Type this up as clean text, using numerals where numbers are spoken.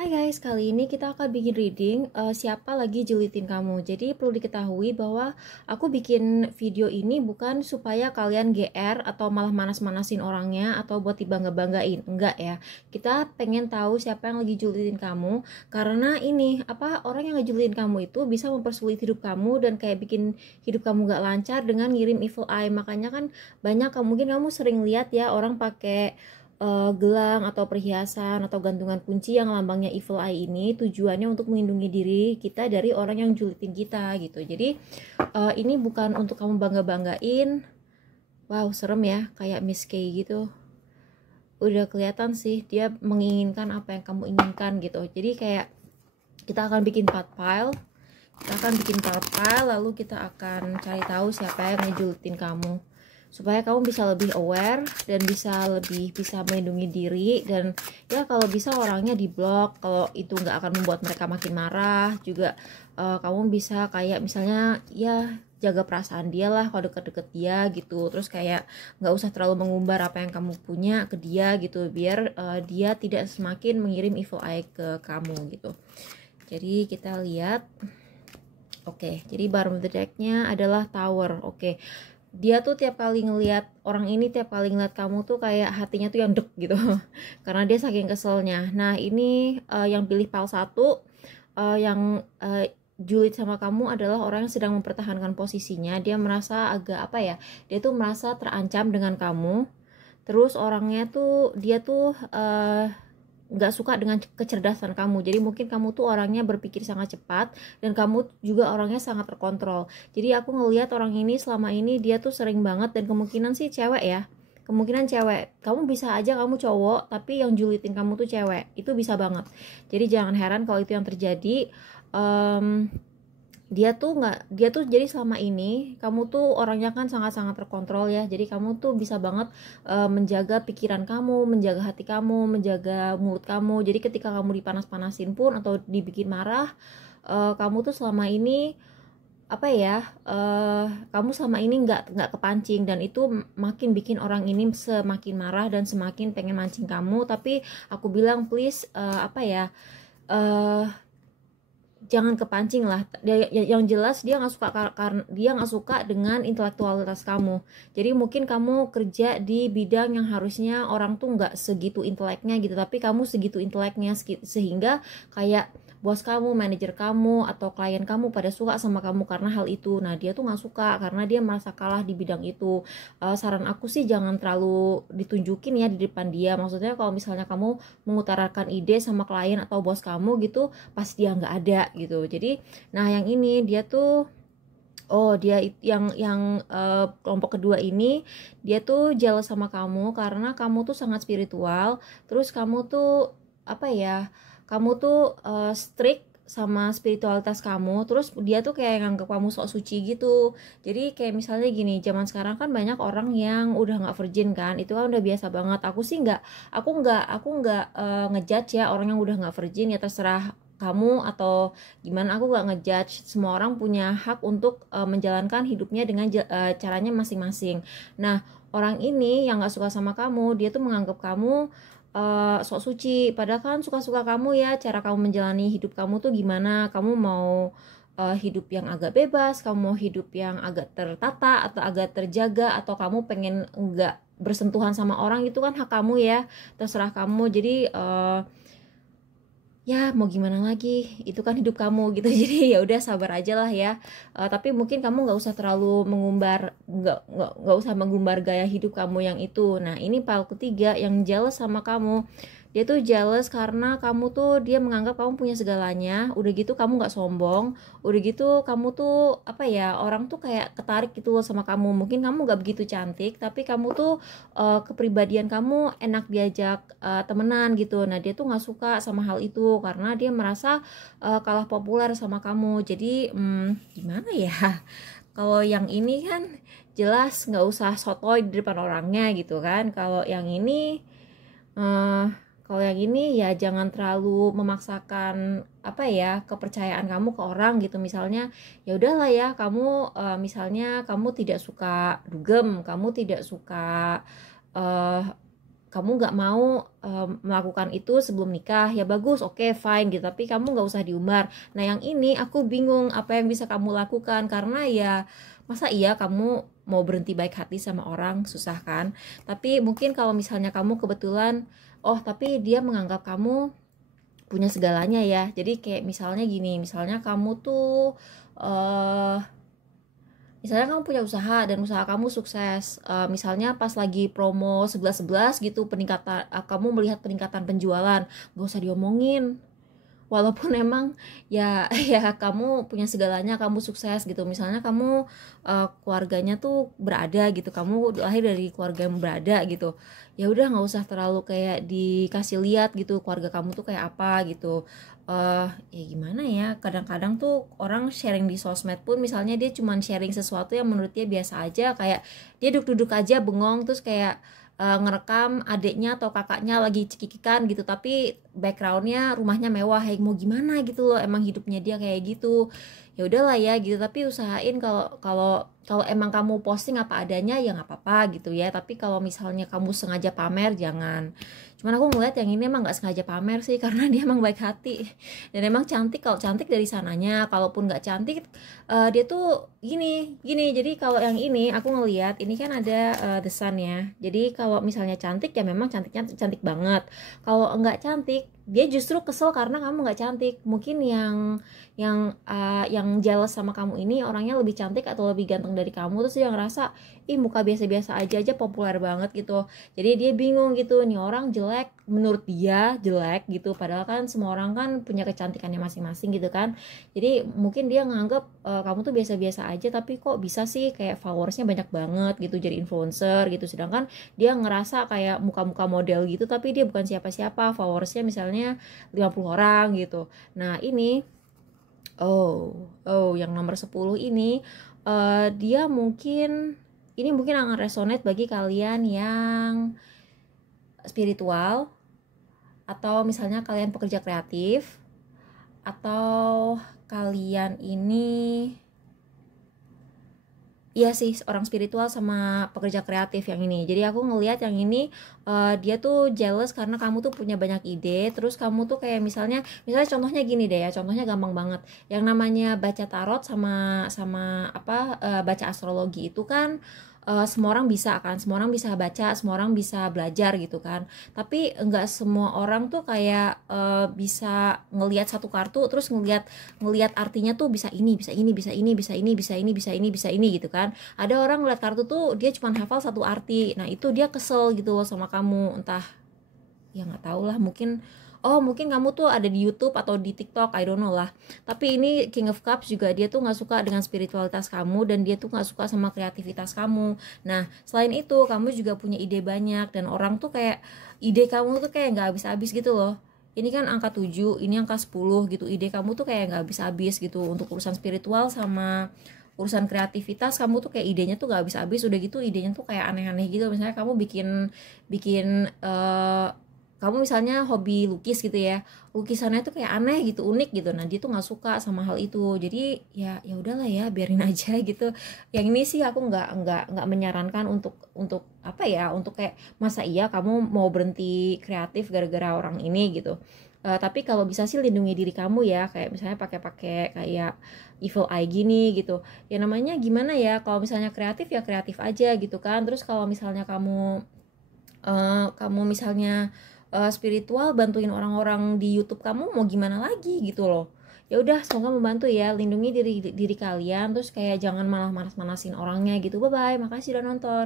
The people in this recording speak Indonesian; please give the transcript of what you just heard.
Hai guys, kali ini kita akan bikin reading siapa lagi julitin kamu. Jadi perlu diketahui bahwa aku bikin video ini bukan supaya kalian GR atau malah manas-manasin orangnya atau buat dibangga-banggain. Enggak ya. Kita pengen tahu siapa yang lagi julitin kamu karena ini orang yang ngejulitin kamu itu bisa mempersulit hidup kamu dan kayak bikin hidup kamu gak lancar dengan ngirim evil eye. Makanya kan banyak mungkin kamu sering lihat ya orang pakai gelang atau perhiasan atau gantungan kunci yang lambangnya evil eye ini tujuannya untuk melindungi diri kita dari orang yang julitin kita gitu. Jadi ini bukan untuk kamu bangga-banggain. Wow, serem ya, kayak Miss K gitu. Udah kelihatan sih dia menginginkan apa yang kamu inginkan gitu. Jadi kayak kita akan bikin part file, lalu kita akan cari tahu siapa yang ngejulitin kamu supaya kamu bisa lebih aware dan bisa melindungi diri. Dan ya kalau bisa orangnya di blok kalau itu nggak akan membuat mereka makin marah juga. Kamu bisa kayak misalnya ya jaga perasaan dia lah kalau deket-deket dia gitu, terus kayak nggak usah terlalu mengumbar apa yang kamu punya ke dia gitu biar dia tidak semakin mengirim evil eye ke kamu gitu. Jadi kita lihat. Oke, jadi bottom of the deck-nya adalah Tower. Oke. Dia tuh tiap kali ngelihat kamu tuh kayak hatinya tuh yang deg gitu karena dia saking keselnya. Nah ini yang pilih pile 1 yang julid sama kamu adalah orang yang sedang mempertahankan posisinya. Dia merasa agak dia tuh merasa terancam dengan kamu. Terus orangnya tuh dia tuh nggak suka dengan kecerdasan kamu. Jadi mungkin kamu tuh orangnya berpikir sangat cepat dan kamu juga orangnya sangat terkontrol. Jadi aku ngelihat orang ini selama ini dia tuh sering banget, dan kemungkinan sih cewek ya. Kemungkinan cewek. Kamu bisa aja kamu cowok tapi yang julitin kamu tuh cewek. Itu bisa banget. Jadi jangan heran kalau itu yang terjadi. Dia tuh jadi selama ini kamu tuh orangnya kan sangat-sangat terkontrol ya. Jadi kamu tuh bisa banget menjaga pikiran kamu, menjaga hati kamu, menjaga mulut kamu. Jadi ketika kamu dipanas-panasin pun atau dibikin marah, kamu tuh selama ini kamu selama ini nggak kepancing, dan itu makin bikin orang ini semakin marah dan semakin pengen mancing kamu. Tapi aku bilang please jangan kepancing lah. Yang jelas dia nggak suka karena dia nggak suka dengan intelektualitas kamu. Jadi mungkin kamu kerja di bidang yang harusnya orang tuh nggak segitu inteleknya gitu, tapi kamu segitu inteleknya sehingga kayak bos kamu, manajer kamu, atau klien kamu pada suka sama kamu karena hal itu. Nah dia tuh nggak suka karena dia merasa kalah di bidang itu. Saran aku sih jangan terlalu ditunjukin ya di depan dia. Maksudnya kalau misalnya kamu mengutarakan ide sama klien atau bos kamu gitu, pas dia nggak ada gitu. Jadi nah yang ini dia tuh dia yang kelompok kedua ini dia tuh jealous sama kamu karena kamu tuh sangat spiritual. Terus kamu tuh kamu tuh strict sama spiritualitas kamu. Terus dia tuh kayak nganggap kamu sok suci gitu. Jadi kayak misalnya gini, zaman sekarang kan banyak orang yang udah nggak virgin kan, itu kan udah biasa banget. Aku nggak ngejudge ya orang yang udah nggak virgin, ya terserah kamu atau gimana. Aku nggak ngejudge, semua orang punya hak untuk menjalankan hidupnya dengan caranya masing-masing. Nah orang ini yang nggak suka sama kamu, dia tuh menganggap kamu sok suci, padahal kan suka-suka kamu ya cara kamu menjalani hidup kamu tuh gimana. Kamu mau hidup yang agak bebas, kamu mau hidup yang agak tertata atau agak terjaga, atau kamu pengen enggak bersentuhan sama orang, itu kan hak kamu ya, terserah kamu. Jadi ya mau gimana lagi, itu kan hidup kamu gitu. Jadi ya udah sabar aja lah ya. Tapi mungkin kamu nggak usah terlalu mengumbar, nggak usah mengumbar gaya hidup kamu yang itu. Nah ini pile ketiga yang jealous sama kamu. Dia tuh jealous karena kamu tuh, dia menganggap kamu punya segalanya. Udah gitu kamu nggak sombong. Udah gitu kamu tuh orang tuh kayak ketarik gitu loh sama kamu. Mungkin kamu nggak begitu cantik, tapi kamu tuh kepribadian kamu enak diajak temenan gitu. Nah dia tuh nggak suka sama hal itu karena dia merasa kalah populer sama kamu. Jadi gimana ya? Kalau yang ini kan jelas nggak usah sotoy di depan orangnya gitu kan. Uh, Kalau yang ini ya jangan terlalu memaksakan kepercayaan kamu ke orang gitu. Misalnya ya udahlah ya, kamu misalnya kamu tidak suka dugem, kamu tidak suka uh, kamu nggak mau melakukan itu sebelum nikah, ya bagus, oke, fine gitu, tapi kamu nggak usah diumbar. Nah yang ini aku bingung apa yang bisa kamu lakukan, karena ya masa iya kamu mau berhenti baik hati sama orang, susah kan. Tapi mungkin kalau misalnya kamu kebetulan, oh tapi dia menganggap kamu punya segalanya ya, jadi kayak misalnya gini, misalnya kamu tuh eh misalnya kamu punya usaha dan usaha kamu sukses, misalnya pas lagi promo 11-11 gitu, peningkatan, kamu melihat peningkatan penjualan, gak usah diomongin. Walaupun emang ya ya kamu punya segalanya, kamu sukses gitu, misalnya kamu keluarganya tuh berada gitu, kamu lahir dari keluarga yang berada gitu, ya udah nggak usah terlalu kayak dikasih lihat gitu keluarga kamu tuh kayak apa gitu. Ya gimana ya, kadang-kadang tuh orang sharing di sosmed pun misalnya dia cuman sharing sesuatu yang menurut dia biasa aja, kayak dia duduk-duduk aja bengong terus kayak ngerekam adiknya atau kakaknya lagi cekikikan gitu, tapi backgroundnya rumahnya mewah, ya mau gimana gitu loh, emang hidupnya dia kayak gitu, ya udahlah ya gitu. Tapi usahain kalau kalau kalau emang kamu posting apa adanya ya nggak apa-apa gitu ya, tapi kalau misalnya kamu sengaja pamer jangan. Cuman aku ngeliat yang ini emang nggak sengaja pamer sih, karena dia emang baik hati dan emang cantik. Kalau cantik dari sananya, kalaupun nggak cantik dia tuh gini gini. Jadi kalau yang ini aku ngeliat ini kan ada the sun ya, jadi kalau misalnya cantik ya memang cantiknya cantik banget. Kalau enggak cantik dia justru kesel karena kamu nggak cantik. Mungkin yang jealous sama kamu ini orangnya lebih cantik atau lebih ganteng dari kamu, terus dia ngerasa ih muka biasa-biasa aja populer banget gitu, jadi dia bingung gitu, nih orang jelek, menurut dia jelek gitu, padahal kan semua orang kan punya kecantikannya masing-masing gitu kan. Jadi mungkin dia nganggep kamu tuh biasa-biasa aja, tapi kok bisa sih kayak followersnya banyak banget gitu jadi influencer gitu, sedangkan dia ngerasa kayak muka-muka model gitu tapi dia bukan siapa-siapa, followersnya misalnya 50 orang gitu. Nah ini yang nomor 10 ini dia mungkin ini mungkin akan resonate bagi kalian yang spiritual, atau misalnya kalian pekerja kreatif, atau kalian ini, iya sih, orang spiritual sama pekerja kreatif yang ini. Jadi aku ngelihat yang ini dia tuh jealous karena kamu tuh punya banyak ide. Terus kamu tuh kayak misalnya contohnya gini deh ya, contohnya gampang banget. Yang namanya baca tarot sama sama apa baca astrologi itu kan semua orang bisa kan, semua orang bisa baca, semua orang bisa belajar gitu kan. Tapi enggak semua orang tuh kayak bisa ngelihat satu kartu terus ngelihat ngelihat artinya tuh bisa ini, bisa ini, bisa ini, bisa ini, bisa ini, bisa ini, bisa ini gitu kan. Ada orang ngeliat kartu tuh dia cuma hafal satu arti. Nah, itu dia kesel gitu loh sama kamu. Entah ya nggak tahu lah, mungkin mungkin kamu tuh ada di YouTube atau di TikTok, I don't know lah. Tapi ini King of Cups juga dia tuh nggak suka dengan spiritualitas kamu dan dia tuh nggak suka sama kreativitas kamu. Nah selain itu kamu juga punya ide banyak dan orang tuh kayak ide kamu tuh kayak nggak habis-habis gitu loh. Ini kan angka 7, ini angka 10 gitu. Ide kamu tuh kayak nggak habis-habis gitu untuk urusan spiritual sama urusan kreativitas. Kamu tuh kayak idenya tuh gak habis-habis. Udah gitu idenya tuh kayak aneh-aneh gitu. Misalnya kamu bikin bikin kamu misalnya hobi lukis gitu ya, lukisannya tuh kayak aneh gitu, unik gitu. Nah dia tuh nggak suka sama hal itu, jadi ya udahlah ya, biarin aja gitu. Yang ini sih aku nggak menyarankan untuk apa ya, untuk kayak masa iya kamu mau berhenti kreatif gara-gara orang ini gitu. Tapi kalau bisa sih lindungi diri kamu ya, kayak misalnya pakai kayak evil eye gini gitu. Ya namanya gimana ya, kalau misalnya kreatif ya kreatif aja gitu kan. Terus kalau misalnya kamu misalnya spiritual, bantuin orang-orang di YouTube, kamu mau gimana lagi gitu loh. Ya udah, semoga membantu ya, lindungi diri diri kalian, terus kayak jangan malah manas-manasin orangnya gitu. Bye bye, makasih udah nonton.